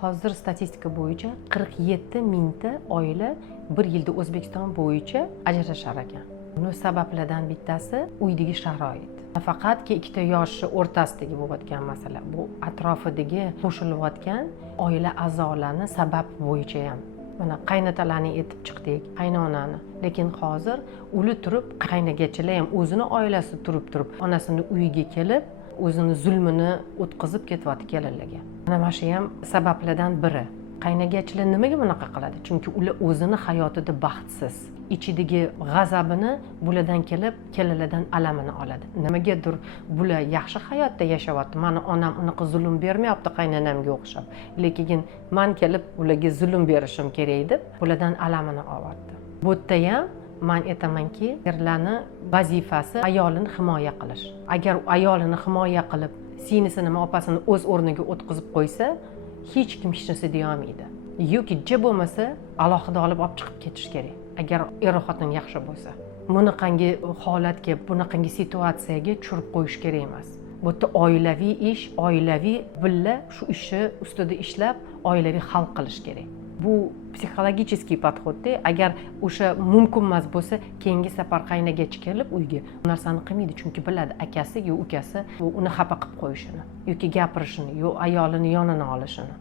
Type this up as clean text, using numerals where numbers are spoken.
Hozir statistika bo'yicha 47 mingta oila bir yilda O'zbekiston bo'yicha ajrashar ekan. Buni sabablardan bittasi uydagi sharoit. Faqatki ikkita yoshi o'rtasidagi bo'layotgan masala. Bu atrofidagi qo'shilayotgan oila a'zolarini sabab bo'yicha ham. Mana qaynotalarni aytib chiqdik, qaynonani. Lekin hozir o'li turib, qaynagachilar ham o'zini oilasi turib, onasini uyiga kelib, o'zini zulmini o'tkazib ketyapti kelinlarga. Mana shu ham sabablardan biri. Qaynagachilar nimaga bunaqa qiladi? Chunki ular o'zini hayotida baxtsiz. Ichidagi g'azabini bulardan kelib, kelinlardan alamini oladi. Nimagadir bular yaxshi hayotda yashayapti. Mani onam unaqa zulm bermayapti qaynonamga o'xshab. Lekin men kelib ularga zulm berishim kerak deb, bulardan alamini olyapti. Bu yerda ham men aytamanki, erlarni vazifasi ayolini himoya qilish. Agar ayolini himoya qilib, singlisini, opasini o'z o'rniga o'tkazib qo'ysa, hech kim hech narsa deya olmaydi. Yoki bo'lmasa, alohida olib chiqib ketish kerak. Agar er-xotin yaxshi bo'lsa, bunaqangi holatga, bunaqangi situatsiyaga tushirib qo'yish kerak emas. Bu yerda oilaviy ish, oilaviy billa shu ishni ustida ishlab, oilaviy hal qilish kerak. Bu psixologический подходda, agar o'sha mumkin emas bo'lsa, keyingi safar qaynagachi kelib uyga bu narsani qilmaydi, chunki biladi akasi yo ukasi uni xafa qilib qo'yishini yoki gapirishini yo ayolini yonini olishini.